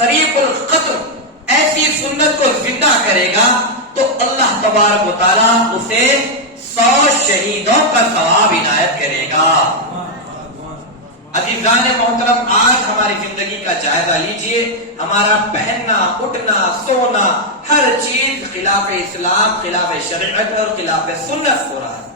قریب القتل ایسی سنت کو زندہ کرے گا تو اللہ تبارک و تعالیٰ اسے 100 شہیدوں کا ثواب عنایت کرے گا۔ عزیزان محترم، آج ہماری زندگی کا جائزہ لیجئے، ہمارا پہننا، اٹھنا، سونا، ہر چیز خلاف اسلام، خلاف شریعت اور خلاف سنت ہو رہا ہے۔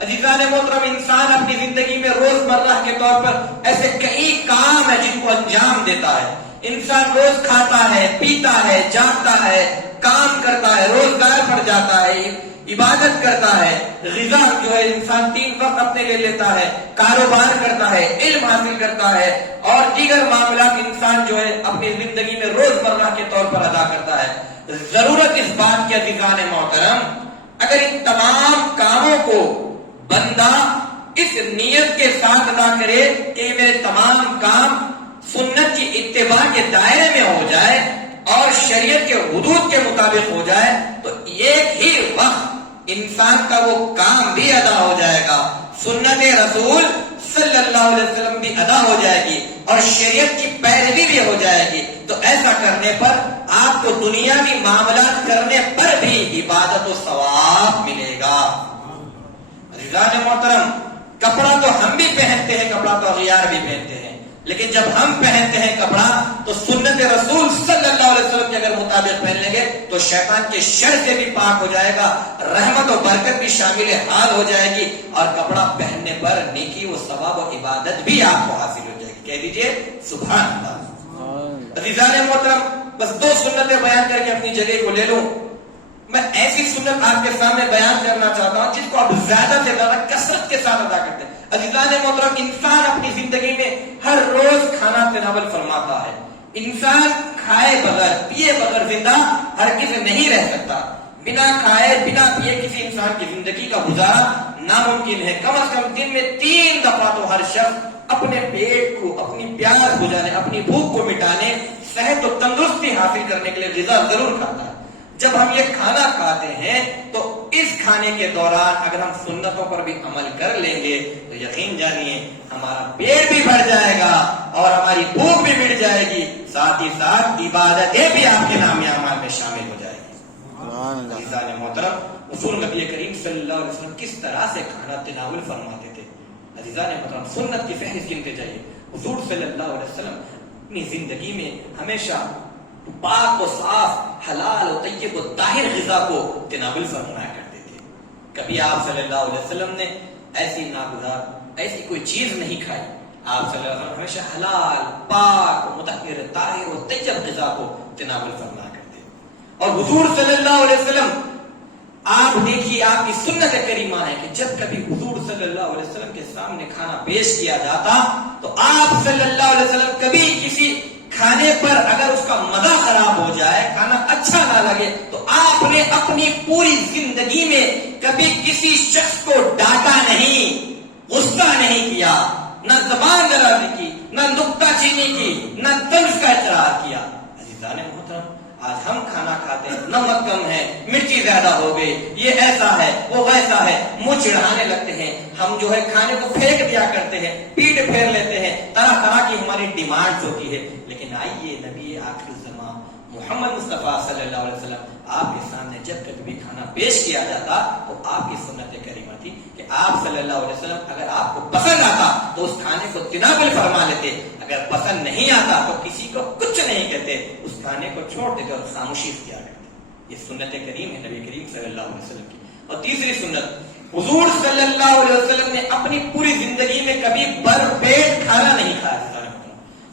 عزیزان محترم، انسان اپنی زندگی میں روزمرہ کے طور پر ایسے کئی کام ہیں جن کو انجام دیتا ہے۔ انسان روز کھاتا ہے، پیتا ہے، جاگتا ہے، کام کرتا ہے، روزگار پر جاتا ہے، عبادت کرتا ہے، غذا جو ہے انسان 3 وقت اپنے لیے لیتا ہے، کاروبار کرتا ہے، علم حاصل کرتا ہے، اور دیگر معاملات انسان جو ہے اپنی زندگی میں روزمرہ کے طور پر ادا کرتا ہے۔ ضرورت اس بات کی عزیزان محترم، اگر ان تمام کاموں کو بندہ اس نیت کے ساتھ ادا کرے کہ میرے تمام کام سنت کی اتباع کے دائرے میں ہو جائے اور شریعت کے حدود کے مطابق ہو جائے، تو ایک ہی وقت انسان کا وہ کام بھی ادا ہو جائے گا، سنت رسول صلی اللہ علیہ وسلم بھی ادا ہو جائے گی اور شریعت کی پیروی بھی ہو جائے گی۔ تو ایسا کرنے پر آپ کو دنیاوی معاملات کرنے پر بھی عبادت و ثواب ملے گا۔ عزیزان محترم، کپڑا تو ہم بھی پہنتے ہیں، کپڑا تو اغیار بھی پہنتے ہیں، لیکن جب ہم پہنتے ہیں کپڑا تو سنت رسول صلی اللہ علیہ وسلم کے اگر مطابق پہن لیں گے تو شیطان کے شر سے بھی پاک ہو جائے گا، رحمت و برکت بھی شامل حال ہو جائے گی، اور کپڑا پہننے پر نیکی و ثواب و عبادت بھی آپ کو حاصل ہو جائے گی۔ کہہ دیجئے سبحان اللہ۔ عزیزان محترم، بس 2 سنتیں بیان کر کے اپنی جگہ کو لے لوں۔ میں ایسی سنت آپ کے سامنے بیان کرنا چاہتا ہوں جس کو آپ زیادہ سے زیادہ کثرت کے ساتھ ادا کرتے ہیں۔ عزیزان محترم، انسان اپنی زندگی میں ہر روز کھانا تناول فرماتا ہے۔ انسان کھائے بغیر، پیے بغیر زندہ ہرگز نہیں رہ سکتا۔ بنا کھائے، بنا پیے کسی انسان کی زندگی کا گزارا ناممکن ہے۔ کم از کم دن میں 3 دفعہ تو ہر شخص اپنے پیٹ کو، اپنی پیاس بجھانے، اپنی بھوک کو مٹانے، صحت و تندرستی حاصل کرنے کے لیے غذا ضرور کھاتا ہے۔ جب ہم یہ کھانا کھاتے ہیں تو اس کھانے کے دوران اگر ہم سنتوں پر بھی عمل کر لیں گے تو یقین جانیے ہمارا پیٹ بھی بھر جائے گا اور ہماری بھوک بھی مٹ جائے گی، ساتھ ہی ساتھ عبادتیں بھی آپ کے نام اعمال میں شامل ہو جائے گی۔ عزیزان محترم، حضور نبی کریم صلی اللہ علیہ وسلم کس طرح سے کھانا تناول فرماتے تھے؟ عزیزان محترم، سنت کی فہرست گنتے جائیے۔ حضور صلی اللہ علیہ وسلم اپنی زندگی میں ہمیشہ پاک و صاف، حلال و طیب و طاہر غذا کو تناول فرمایا کرتے تھے۔ کبھی آپ صلی اللہ علیہ وسلم نے ایسی ناگزار، ایسی کوئی چیز نہیں کھائی۔ آپ صلی اللہ علیہ وسلم ہمیشہ حلال، پاک، مطہر، طاہر و طیب غذا کو تناول فرمایا کرتے تھے۔ اور حضور صلی اللہ علیہ وسلم، آپ دیکھیے آپ کی سنت کریمہ ہے کہ جب کبھی حضور صلی اللہ علیہ وسلم کے سامنے کھانا پیش کیا جاتا تو آپ صلی اللہ علیہ وسلم کبھی کسی کھانے پر اگر اس کا مزہ خراب ہو جائے، کھانا اچھا نہ لگے، تو آپ نے اپنی پوری زندگی میں کبھی کسی شخص کو ڈانٹا نہیں، غصہ نہیں کیا، نہ زبان درازی کی، نہ نکتہ چینی کی، نہ طنز کا اقرار کیا۔ عزیزان محترم، آج ہم کھانا کھاتے ہیں، نمک کم ہے، مرچی زیادہ ہو گئی، یہ ایسا ہے، وہ ویسا ہے، منہ چڑھانے لگتے ہیں، ہم جو ہے کھانے کو پھینک دیا کرتے ہیں، پیٹ پھیر لیتے ہیں، طرح طرح کی ہماری ڈیمانڈ ہوتی ہے۔ لیکن آئیے نبی آخر الزمان محمد مصطفیٰ صلی اللہ علیہ وسلم آپ کے سامنے جب کبھی بھی کھانا پیش کیا جاتا تو آپ کی سنت کریمہ تھی کہ آپ صلی اللہ علیہ وسلم اگر آپ کو پسند آتا تو اس کھانے کو تناول فرما لیتے، اگر پسند نہیں آتا تو کسی کو کچھ نہیں کہتے، اس کھانے کو چھوڑ دیتے اور خاموشی اختیار کرتے۔ یہ سنت کریم ہے نبی کریم صلی اللہ علیہ وسلم کی۔ اور تیسری سنت، حضور صلی اللہ علیہ وسلم نے اپنی پوری زندگی میں کبھی بھر پیٹ کھانا نہیں کھایا۔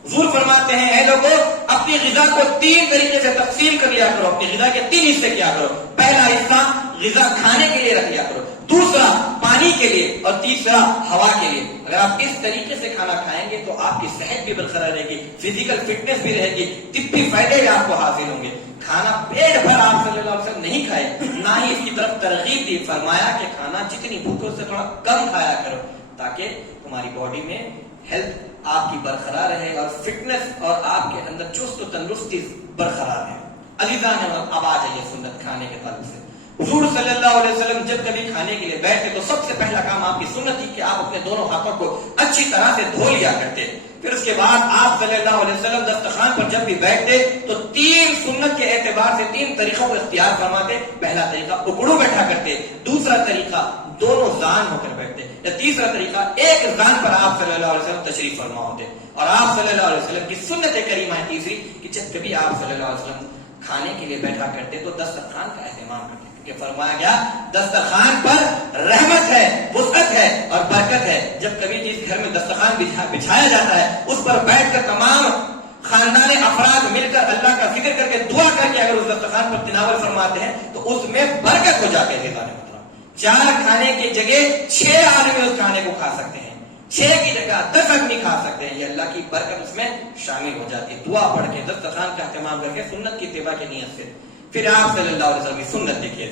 حضور فرماتے ہیں اے لوگوں، اپنی غذا کو 3 طریقے سے تقسیم کر لیا کرو، اپنی غذا کے 3 حصے کیا کرو۔ پہلا حصہ غذا کھانے کے لیے رکھ لیا کرو، دوسرا پانی کے لیے، اور تیسرا ہوا کے لیے۔ اگر آپ اس طریقے سے کھانا کھائیں گے تو آپ کی صحت بھی برقرار رہے گی، فزیکل فٹنس بھی رہے گی، طبی فائدے بھی آپ کو حاصل ہوں گے۔ کھانا پیٹ بھر آپ صلی اللہ علیہ وسلم نہیں کھائے، نہ ہی اس کی طرف ترغیب دی، فرمایا کہ کھانا جتنی بھوک سے تھوڑا کم کھایا کرو تاکہ تمہاری باڈی میں ہیلتھ آپ کی برقرار رہے اور فٹنس اور آپ کے اندر چست و تندرستی برقرار ہے۔ عزیزان اب آ جائیے سنت کھانے کے تعلق سے۔ حضور صلی اللہ علیہ وسلم جب کبھی کھانے کے لیے بیٹھتے تو سب سے پہلا کام آپ کی سنت تھی کہ آپ اپنے دونوں ہاتھوں کو اچھی طرح سے دھو لیا کرتے. پھر اس کے بعد آپ صلی اللہ علیہ وسلم دسترخوان پر جب بھی بیٹھتے تو 3 سنت کے اعتبار سے 3 طریقوں کو اختیار فرماتے. پہلا طریقہ اکڑو بیٹھا کرتے, دوسرا طریقہ دونوں زان ہو کر بیٹھتے, یا تیسرا طریقہ ایک زان پر آپ صلی اللہ علیہ وسلم تشریف فرما ہوتے. اور آپ صلی اللہ علیہ وسلم کی سنت کریمہ ہے تیسری کہ جب کبھی آپ صلی اللہ علیہ وسلم کھانے کے لیے بیٹھا کرتے تو دسترخوان کا اہتمام کرتے, کہ فرمایا گیا دسترخوان پر رحمت ہے, وسعت ہے اور برکت ہے. جب کبھی جس گھر میں دسترخوان بچھایا جاتا ہے اس پر بیٹھ کر تمام خاندانی افراد مل کر اللہ کا ذکر کر کے دعا کر کے اگر اس دسترخوان پر تناول فرماتے ہیں تو اس میں برکت ہو جاتی ہے. 4 کھانے کی جگہ 6 آدمی اس کھانے کو کھا سکتے ہیں, 6 کی جگہ 10 آدمی کھا سکتے ہیں. یہ اللہ کی برکت اس میں شامل ہو جاتی ہے. دعا پڑھ کے دسترخوان کا اہتمام کر کے سنت کی اتباع کی نیت سے. پھر آپ صلی اللہ علیہ وسلم کی سنت دیکھیے.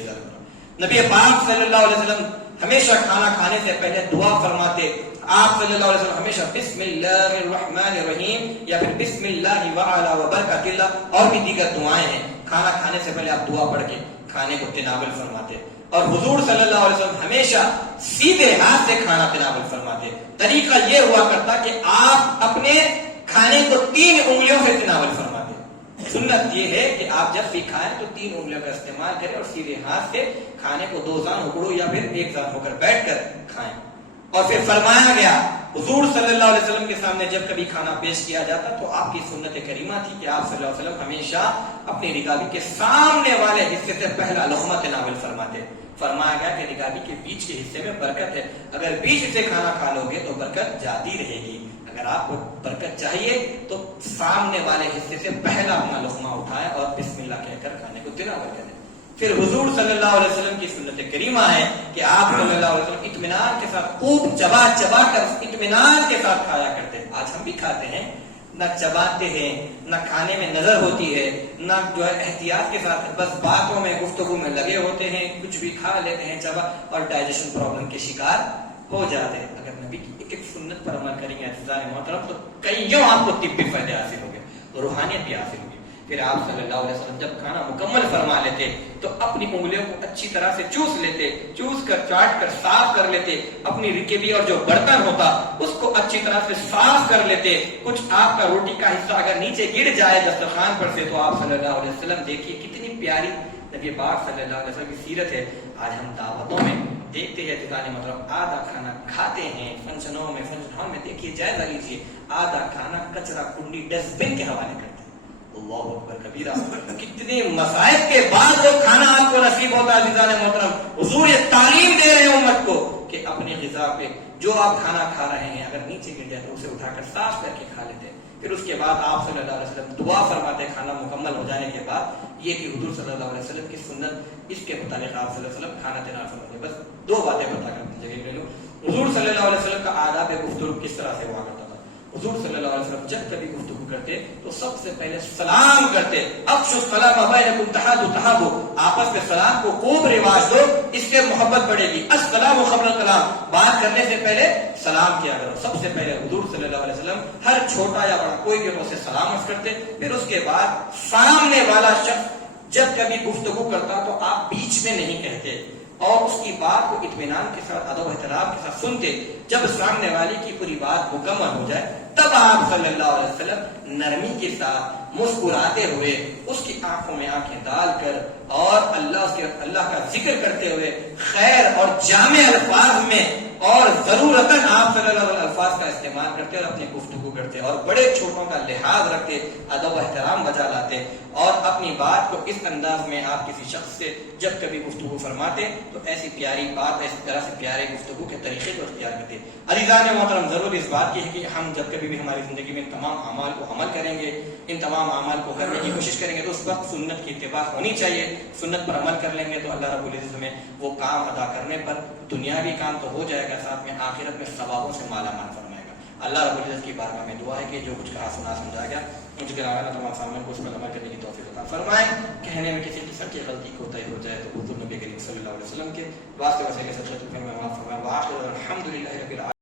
نبی پاک صلی اللہ علیہ وسلم ہمیشہ کھانا کھانے سے پہلے دعا فرماتے. آپ صلی اللہ علیہ وسلم ہمیشہ بسم اللہ الرحمن الرحیم یا پھر بسم اللہ وعلا وبرکاتہ اللہ اور بھی دیگر دعائیں ہیں. کھانا کھانے سے پہلے آپ دعا پڑھ کے کھانے کو تناول فرماتے. اور حضور صلی اللہ علیہ وسلم ہمیشہ سیدھے ہاتھ سے کھانا تناول فرماتے. طریقہ یہ ہوا کرتا کہ آپ اپنے کھانے کو 3 انگلیوں سے تناول فرماتے. سنت یہ ہے کہ آپ جب بھی کھائیں تو 3 انگلیوں کا استعمال کریں اور سیدھے ہاتھ سے کھانے کو 2 زان اکڑو یا پھر 1 زان ہو کر بیٹھ کر کھائیں. اور پھر فرمایا گیا حضور صلی اللہ علیہ وسلم کے سامنے جب کبھی کھانا پیش کیا جاتا تو آپ کی سنت کریمہ تھی کہ آپ صلی اللہ علیہ وسلم ہمیشہ اپنی رکابی کے سامنے والے حصے سے پہلا لقمہ تناول فرماتے. فرمایا گیا کہ رکابی کے بیچ کے حصے میں برکت ہے, اگر بیچ سے کھانا کھا لو گے تو برکت جاتی رہے گی. اگر آپ کو برکت چاہیے تو سامنے والے حصے سے پہلا اپنا لقمہ اٹھائے اور بسم اللہ کہہ کر کھانے کو تناول کریں. پھر حضور صلی اللہ علیہ وسلم کی سنت کریمہ ہے کہ آپ صلی اللہ علیہ وسلم اطمینان کے ساتھ خوب چبا چبا کر اطمینان کے ساتھ کھایا کرتے ہیں. آج ہم بھی کھاتے ہیں, نہ چباتے ہیں, نہ کھانے میں نظر ہوتی ہے, نہ جو ہے احتیاط کے ساتھ بس باتوں میں گفتگو میں لگے ہوتے ہیں, کچھ بھی کھا لیتے ہیں چبا اور ڈائجیشن پرابلم کے شکار ہو جاتے ہیں. اگر نبی کی ایک سنت پر عمل کریں گے اعزائے محترم تو کئیوں آپ کو طبی فائدے حاصل ہو گئے, روحانیت بھی حاصل ہوگی. پھر آپ صلی اللہ علیہ وسلم جب کھانا مکمل فرما لیتے تو اپنی انگلیوں کو اچھی طرح سے چوس لیتے, چوس کر چاٹ کر صاف کر لیتے. اپنی رکابی اور جو برتن ہوتا اس کو اچھی طرح سے صاف کر لیتے. کچھ آپ کا روٹی کا حصہ اگر نیچے گر جائے دسترخوان پر سے تو آپ صلی اللہ علیہ وسلم دیکھیے کتنی پیاری نبی پاک صلی اللہ علیہ وسلم کی سیرت ہے. آج ہم دعوتوں میں دیکھتے ہیں عزیزان محترم آدھا کھانا کھاتے ہیں, فنکشنوں میں فنکشن ہال میں دیکھیے جائزہ لیجیے, آدھا کھانا کچرا کنڈی ڈسٹ بن کے حوالے کرتے ہیں. اللہ اکبر کبیرہ. کتنے مصائب کے بعد وہ کھانا آپ کو نصیب ہوتا ہے عزیزان محترم. حضور یہ تعلیم دے رہے ہیں امت کو کہ اپنی غذا پہ جو آپ کھانا کھا رہے ہیں اگر نیچے گر جائے تو اسے اٹھا کر صاف کر کے کھا لیتے ہیں. پھر اس کے بعد آپ صلی اللہ علیہ وسلم دعا فرماتے کھانا مکمل ہو جانے کے بعد یہ کہ حضور صلی اللہ علیہ وسلم کی سنت اس کے متعلق آپ صلی اللہ علیہ وسلم کھانا تناول فرماتے. بس 2 باتیں بتا کر جگہ لے لو. حضور صلی اللہ علیہ وسلم کا آداب گفتگو کس طرح سے ہوا کرتا تھا. حضور صلی اللہ علیہ وسلم جب کبھی گفتگو کرتے تو سب سے پہلے سلام کرتے. افشوا السلام بینکم تحابوا, آپس میں سلام کو خوب رواج دو, اس سے محبت بڑھے گی. السلام قبل الکلام, بات کرنے سے پہلے سلام کیا کرو. سب سے پہلے حضور صلی اللہ علیہ وسلم ہر چھوٹا یا بڑا کوئی بھی اسے سلام عرض کرتے. پھر اس کے بعد سامنے والا شخص جب کبھی گفتگو کرتا تو آپ بیچ میں نہیں کہتے اور اس کی بات کو اطمینان کے ساتھ ادب و احترام کے ساتھ سنتے. جب سامنے والی کی پوری بات مکمل ہو جائے تب آپ صلی اللہ علیہ وسلم نرمی کے ساتھ مسکراتے ہوئے اس کی آنکھوں میں آنکھیں ڈال کر اور اللہ کا ذکر کرتے ہوئے خیر اور جامع الفاظ میں اور ضرورتاً آپ صلی اللہ علیہ الفاظ کا استعمال کرتے اور اپنی گفتگو کرتے اور بڑے چھوٹوں کا لحاظ رکھتے, ادب و احترام بجا لاتے اور اپنی بات کو اس انداز میں آپ کسی شخص سے جب کبھی گفتگو فرماتے تو ایسی پیاری بات, ایسی طرح سے پیارے گفتگو کے طریقے کو اختیار کرتے. عزیزان محترم ضرور اس بات کی ہے کہ ہم جب کبھی بھی ہماری زندگی میں ان تمام اعمال کو عمل کریں گے, ان تمام اعمال کو کرنے کی کوشش کریں گے تو اس وقت سنت کی اتباع ہونی چاہیے. سنت پر عمل کر لیں گے تو اللہ رب العزت ہمیں وہ کام ادا کرنے پر دنیاوی کام تو ہو جائے گا, ساتھ میں آخرت میں ثوابوں سے مالا مال فرمائے گا. اللہ رب العزت کی بارگاہ میں دعا ہے کہ جو کچھ کہا سنا سمجھا گیا مجھ کے اللہ تمام سامنے کو اس پر عمل کرنے کی توفیق عطا فرمائے. کہنے میں کسی قسم کی غلطی کوتاہی ہو جائے تو حضور نبی کریم صلی اللہ علیہ وسلم کے واسطے وسیلے سے معاف فرمائے. الحمد للہ رب العالمین.